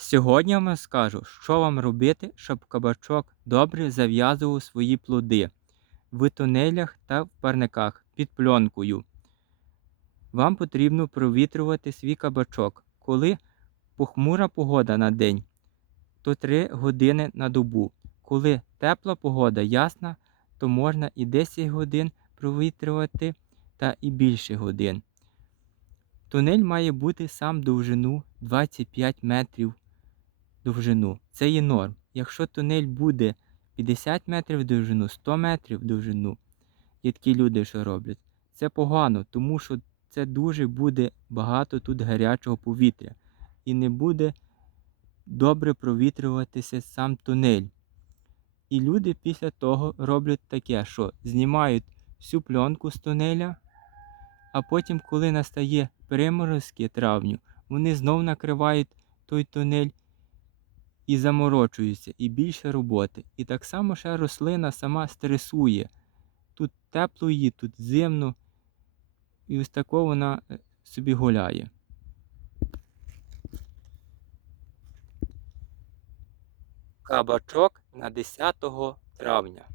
Сьогодні я вам скажу, що вам робити, щоб кабачок добре зав'язував свої плоди в тунелях та в парниках під пленкою. Вам потрібно провітрювати свій кабачок. Коли похмура погода на день, то 3 години на добу. Коли тепла погода ясна, то можна і 10 годин провітрювати та і більше годин. Тунель має бути сам довжину 25 метрів довжину. Це є норм. Якщо тунель буде 50 метрів в довжину, 100 метрів в довжину, є такі люди, що роблять, це погано, тому що це дуже буде багато тут гарячого повітря. І не буде добре провітрюватися сам тунель. І люди після того роблять таке, що знімають всю пленку з тунеля, а потім, коли настає приморозки травню, вони знов накривають той тунель і заморочуюся, і більше роботи. І так само ще рослина сама стресує. Тут тепло її, тут зимно, і ось тако вона е, собі гуляє. Кабачок на 10 травня.